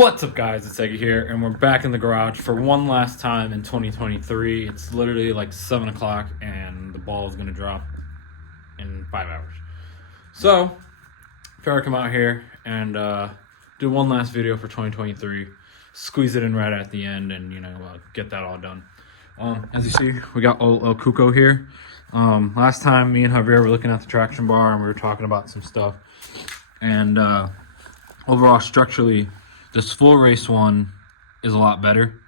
What's up, guys? It's Eggie here, and we're back in the garage for one last time in 2023. It's literally like 7 o'clock, and the ball is going to drop in 5 hours. So, figured I'd come out here and do one last video for 2023, squeeze it in right at the end, and get that all done. As you see, we got El Kuko here. Last time, me and Javier were looking at the traction bar, and we were talking about some stuff. And overall, structurally, this full race one is a lot better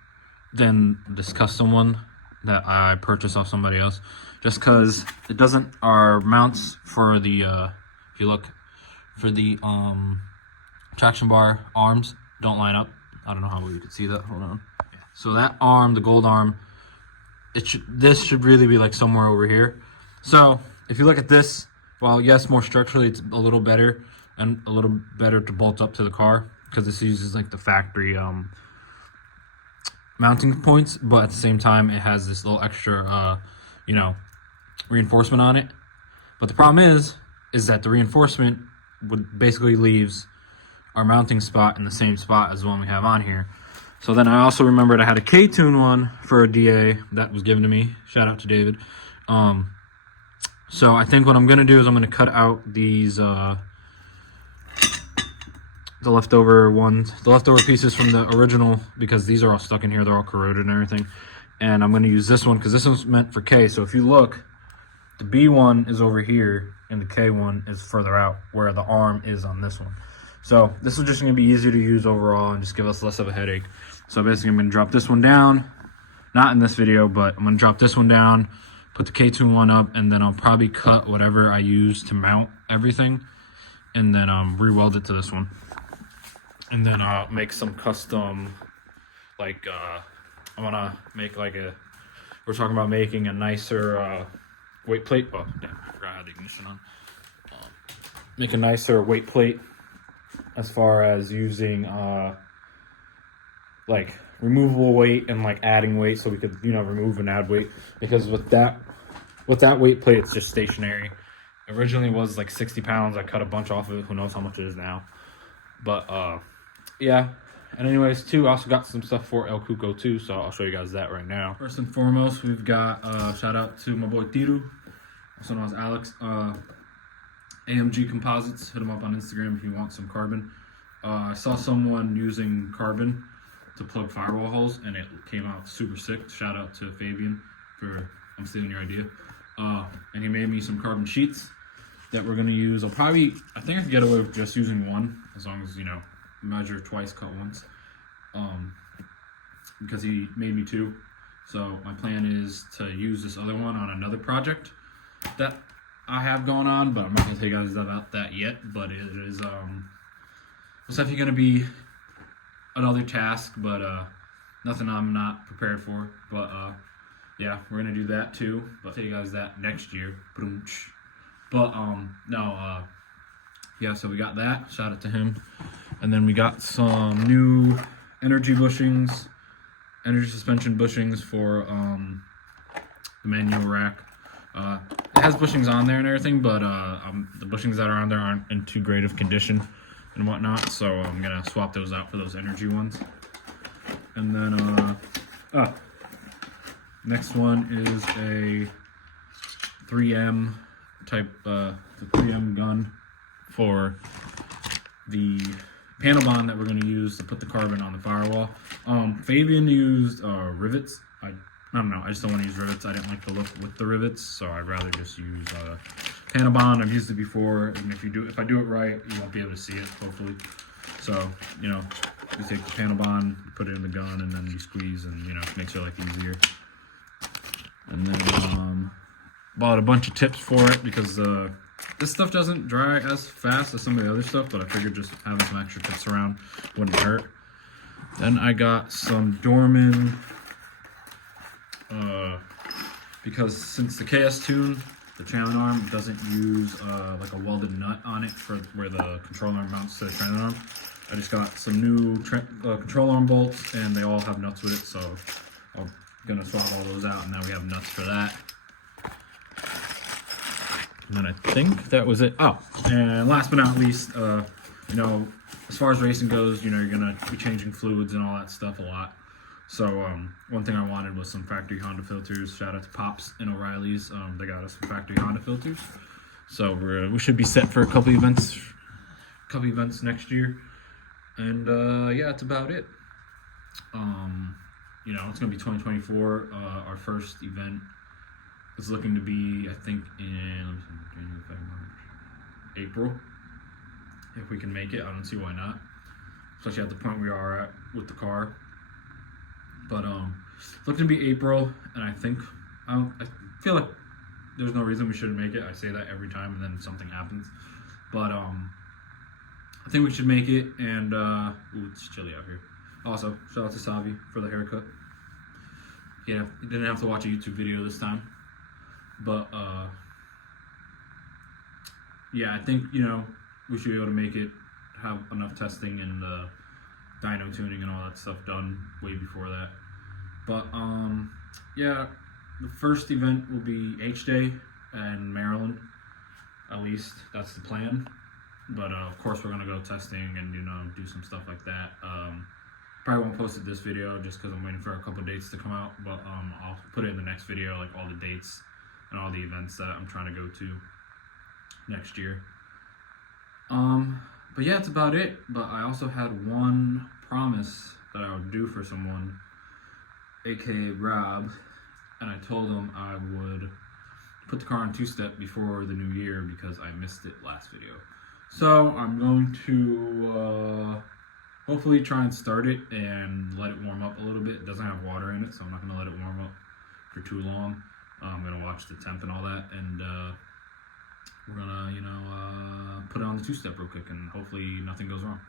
than this custom one that I purchased off somebody else, just because it doesn't, our mounts for the if you look for the traction bar arms don't line up. I don't know how well you can see that. Hold on. Yeah. So that arm, the gold arm, this should really be like somewhere over here. So if you look at this, well, yes, more structurally it's a little better and a little better to bolt up to the car, because this uses like the factory mounting points, but at the same time it has this little extra reinforcement on it. But the problem is that the reinforcement would basically leaves our mounting spot in the same spot as the one we have on here. So then I also remembered I had a K-Tune one for a DA that was given to me. Shout out to David. So I think what I'm gonna do is I'm gonna cut out these the leftover pieces from the original, because these are all stuck in here, they're all corroded and everything. And I'm going to use this one because this one's meant for K. So if you look, the B one is over here and the K one is further out where the arm is on this one. So this is just going to be easier to use overall and just give us less of a headache. So basically I'm going to drop this one down, not in this video, but I'm going to drop this one down, put the K2 one up, and then I'll probably cut whatever I use to mount everything, and then re-weld it to this one. And then make some custom, like, I want to make like we're talking about making a nicer weight plate. Oh, damn, I forgot I had the ignition on. Make a nicer weight plate as far as using, like, removable weight and, like, adding weight, so we could, remove and add weight. Because with that weight plate, it's just stationary. Originally it was like 60 pounds. I cut a bunch off of it. Who knows how much it is now. But, yeah, and anyways, too, I also got some stuff for El Kuko too, so I'll show you guys that right now. First and foremost, we've got shout out to my boy Tiru, also known as Alex, Amg Composites. Hit him up on Instagram if you want some carbon. I saw someone using carbon to plug firewall holes, and it came out super sick. Shout out to Fabian for I'm stealing your idea. And he made me some carbon sheets that we're gonna use. I think I can get away with just using one, as long as measure twice, cut once, because he made me two. So my plan is to use this other one on another project that I have going on, but I'm not gonna tell you guys about that yet. But it is it's definitely gonna be another task, but nothing I'm not prepared for. But yeah, we're gonna do that too, but I'll tell you guys that next year. But yeah, so we got that. Shout out to him. And then we got some new energy suspension bushings for the manual rack. It has bushings on there and everything, but the bushings that are on there aren't in too great of condition and whatnot, so I'm gonna swap those out for those energy ones. And then next one is a 3M type, the 3M gun for the panel bond that we're going to use to put the carbon on the firewall. Fabian used rivets. I don't know, I just don't want to use rivets. I didn't like the look with the rivets, so I'd rather just use panel bond. I've used it before, and if I do it right, you won't be able to see it, hopefully. So, you take the panel bond, put it in the gun, and then you squeeze, and it makes your life easier. And then bought a bunch of tips for it, because this stuff doesn't dry as fast as some of the other stuff, but I figured just having some extra tips around wouldn't hurt. Then I got some Dorman, because since the KS Tune, the trailing arm, doesn't use like a welded nut on it for where the control arm mounts to the trailing arm. I just got some new control arm bolts, and they all have nuts with it, so I'm gonna swap all those out, and now we have nuts for that. And then I think that was it. Oh, and last but not least, as far as racing goes, you're gonna be changing fluids and all that stuff a lot. So one thing I wanted was some factory Honda filters. Shout out to Pops and O'Reilly's. They got us some factory Honda filters. So we should be set for a couple events next year. And yeah, that's about it. It's gonna be 2024. Our first event is looking to be, I think, in January, February, April. If we can make it, I don't see why not. Especially at the point we are at with the car. But it's looking to be April, and I feel like there's no reason we shouldn't make it. I say that every time, and then something happens. But I think we should make it. And it's chilly out here. Also, shout out to Xavi for the haircut. Yeah, you didn't have to watch a YouTube video this time. But yeah, I think we should be able to make it. Have enough testing and dyno tuning and all that stuff done way before that. But yeah, the first event will be H-Day in Maryland. At least that's the plan. But of course we're gonna go testing and do some stuff like that. Probably won't post it this video just because I'm waiting for a couple dates to come out. But I'll put it in the next video, like all the dates and all the events that I'm trying to go to next year. But yeah, that's about it. But I also had one promise that I would do for someone, aka Rob, and I told him I would put the car on two-step before the new year because I missed it last video. So I'm going to hopefully try and start it and let it warm up a little bit. It doesn't have water in it, so I'm not going to let it warm up for too long. I'm going to watch the temp and all that, and we're going to, put it on the two-step real quick, and hopefully nothing goes wrong.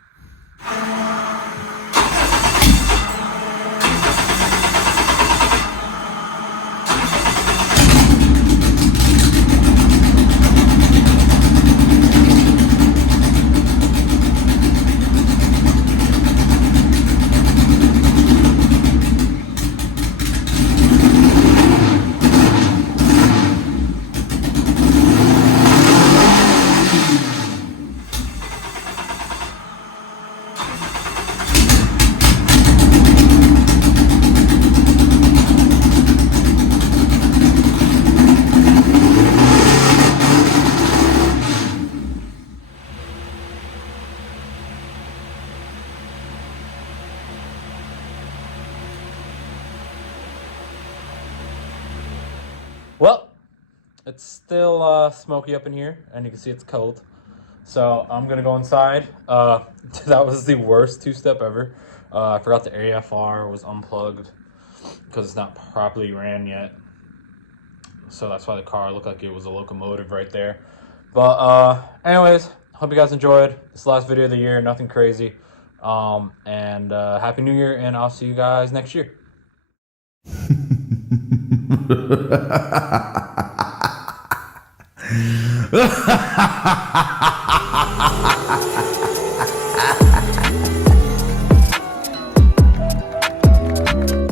Well, it's still smoky up in here, and you can see it's cold. So I'm gonna go inside. That was the worst two-step ever. I forgot the AFR was unplugged because it's not properly ran yet. So that's why the car looked like it was a locomotive right there. But anyways, hope you guys enjoyed this last video of the year. Nothing crazy. And Happy New Year, and I'll see you guys next year. Ha ha ha ha!